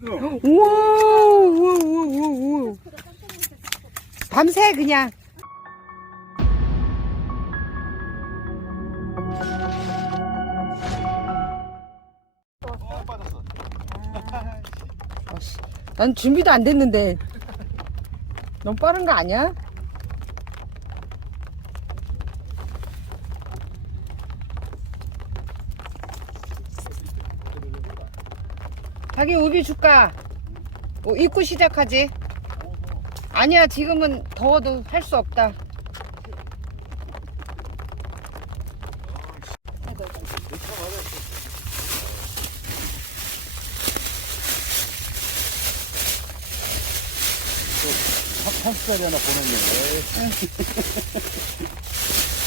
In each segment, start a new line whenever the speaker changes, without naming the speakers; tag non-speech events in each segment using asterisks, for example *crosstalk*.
우와, 우와, 우와, 우와, 우와. 밤새 그냥. 아씨, 난 준비도 안 됐는데. 너무 빠른 거 아니야? 자기 우비 줄까? 뭐 입고 시작하지? 아니야, 지금은 더워도 할 수 없다.
한 살이 하나 보냈네. *laughs*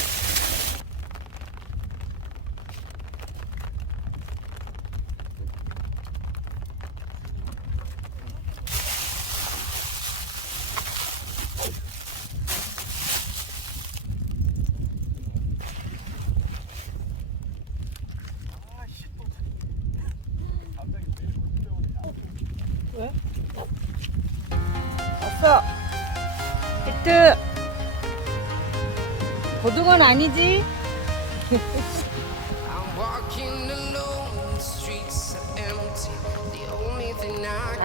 왔어. 히트. 도둑은 아니지?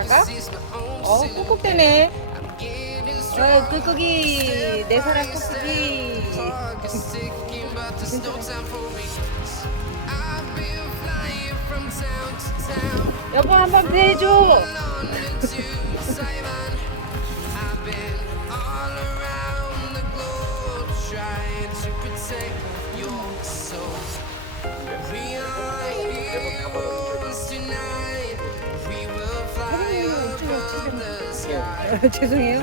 나가? 어. 꾹꾹대네. 어. 꾹꾹이. 내 사랑 꾹꾹이. 여보, 한번더 해줘. *laughs* 죄송해요.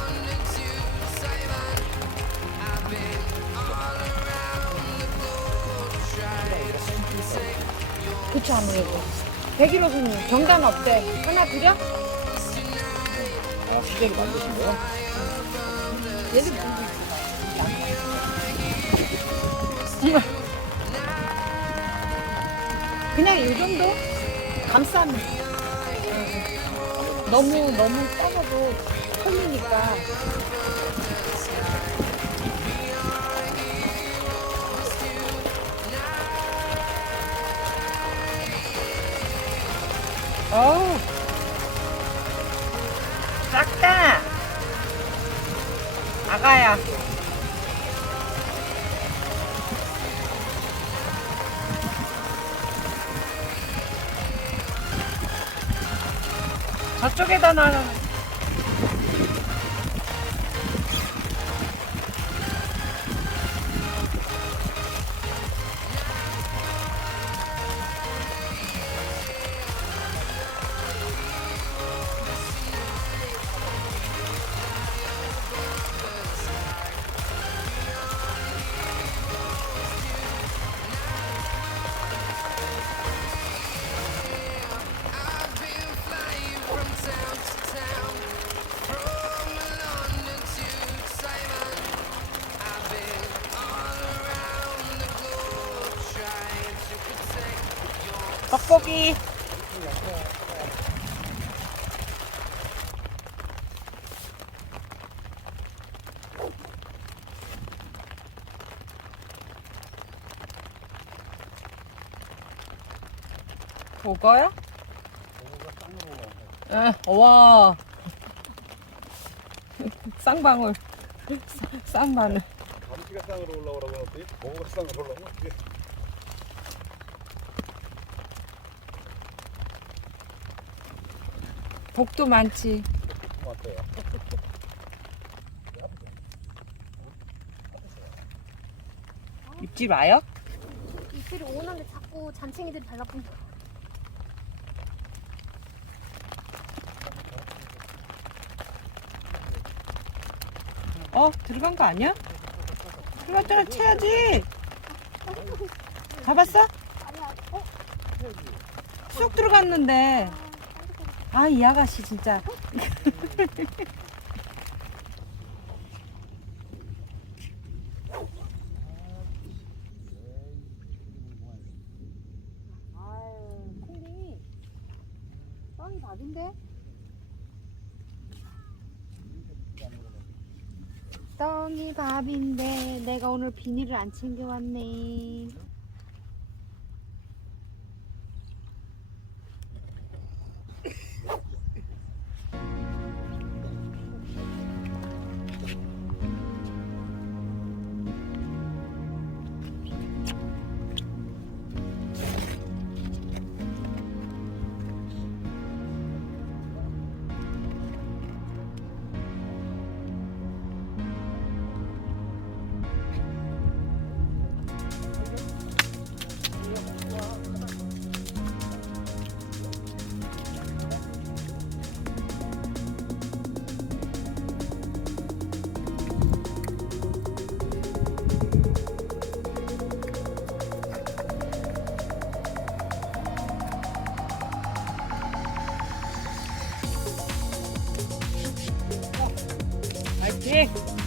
그쵸, 아무래도. 101호선님, 정단 없대. 하나 드려?
아, 시계를 만드신 거야?
얘는 정말. 그냥 이 정도? 감싸면. 너무, 너무 작아도 털리니까. 어우. 작다. 아가야. 저쪽에다 놔. 떡볶이. 그거야? 에, 와. *laughs* 쌍방울. *laughs* 쌍바늘.
감시가 쌍으로 올라오라고 하더니 뭐가 쌍으로 올라오면 어떻게
복도 많지. *laughs* 입질 와요?
이슬이 오는데 자꾸 잔챙이들이 달라붙는.
어 들어간 거 아니야? 들어갔잖아 채야지. 잡았어?
아니야. 어?
쑥 들어갔는데. 아 이 아가씨 진짜. 떡이 밥인데 내가 오늘 비닐을 안 챙겨왔네. E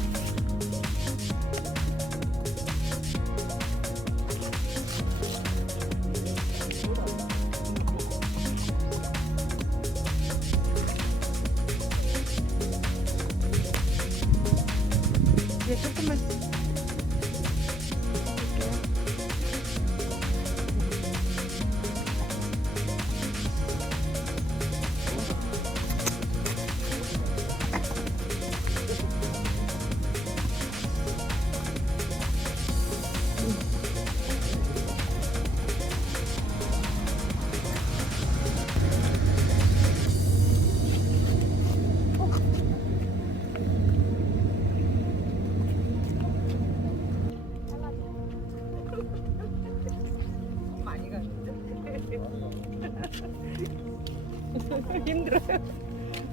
*laughs* 힘들어요.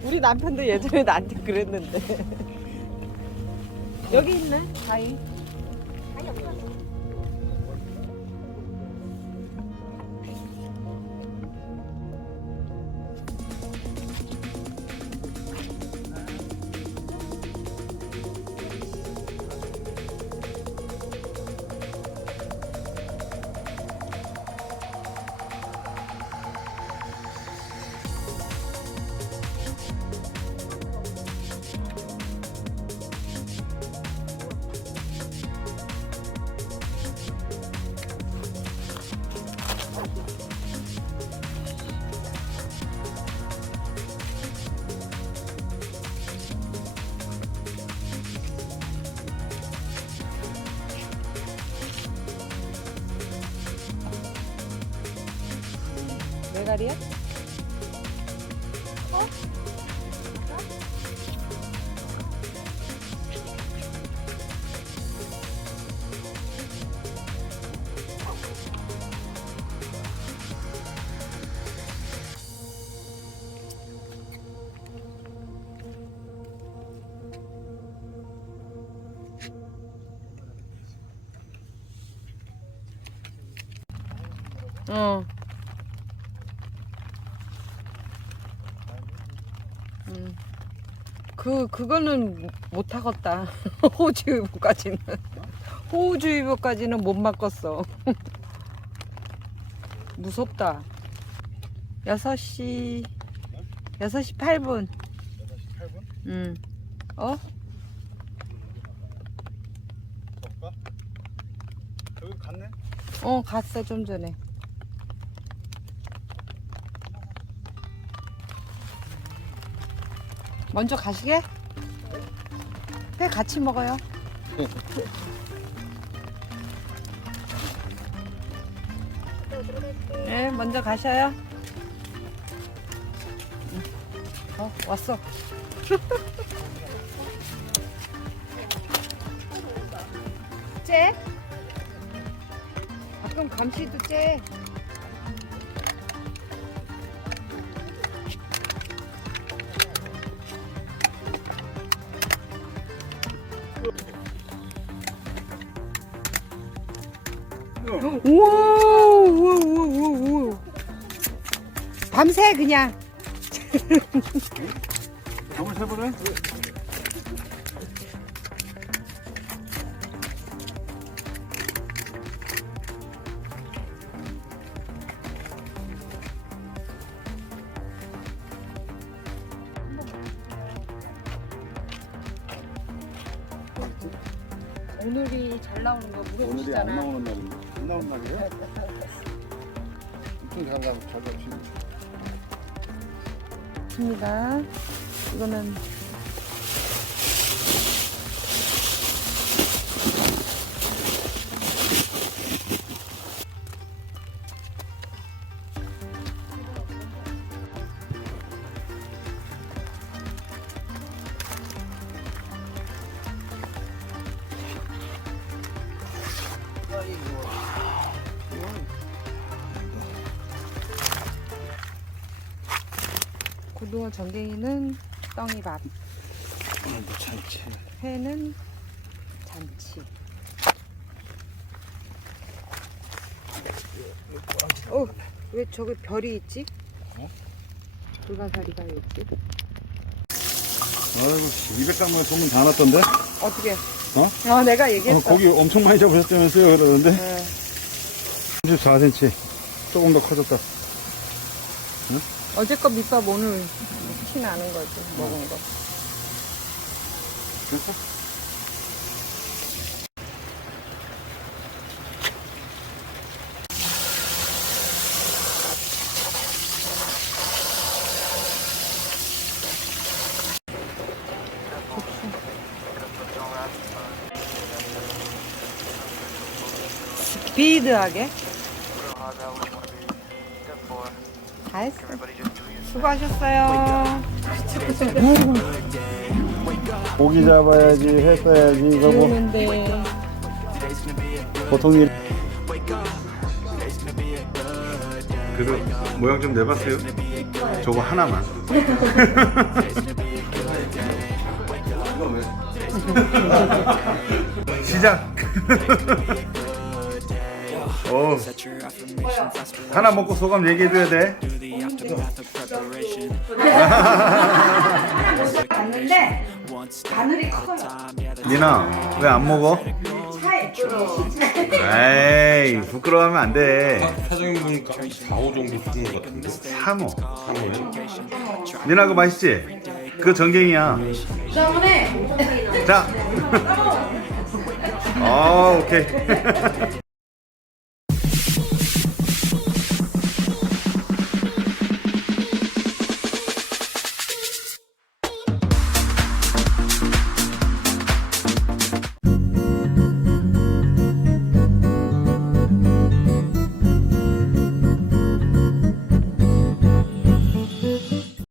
우리 남편도 예전에 나한테 그랬는데 *laughs* 여기 있네 다이. 메가리야? 어. 음. 그 그거는 못 하겠다. *laughs* 호우주의보까지는 호우주의보까지는 못 맡겼어. *laughs* 무섭다. 6시 6시 8분.
6시 8분?
음. 어?
갔네?
어, 갔어 좀 전에. 먼저 가시게? 회 같이 먹어요. 네, 먼저 가셔요. 응. 어, 왔어. *laughs* 째? 가끔 감시도 째. 우와, 우와, 우와, 우와, 우와. 밤새 그냥.
한번 해보래.
오늘이 잘 나오는 거
오늘이 안
물어보시잖아.
나오는 날인데. 안 나오는 날이에요? 엄청 잘 잡히네.
입니다. 이거는 고등어 전갱이는 떡이밥,
오늘도 잔치.
회는 잔치. 어, 왜 저기 별이 있지?
어?
불가사리가 있지?
아이고 200g만 소문 다 났던데?
어떻게?
어?
어, 내가
어,
얘기했어.
고기 엄청 많이 잡으셨다면서요 그러는데
네.
34cm 조금 더 커졌다
어제껏 밑밥 오늘 티 나는 거지, 먹은 거.
됐어?
스피드하게. 다 했어. 수고하셨어요.
고기 잡아야지 했어야지 이거 뭐. 보통 일 그래도 모양 좀 내봤어요? 저거 하나만. *laughs* 시작 오 하나 먹고 소감 얘기해줘야 돼.
갔는데 바늘이 커요.
니나 왜 안 먹어? 에이 부끄러워하면 안 돼.
사장님 보니까 한 4, 5 정도 주는 것 같은데.
3호.
3호에?
니나 그거 맛있지? 그거 전갱이야. 자. *laughs* 어, 오케이 *laughs*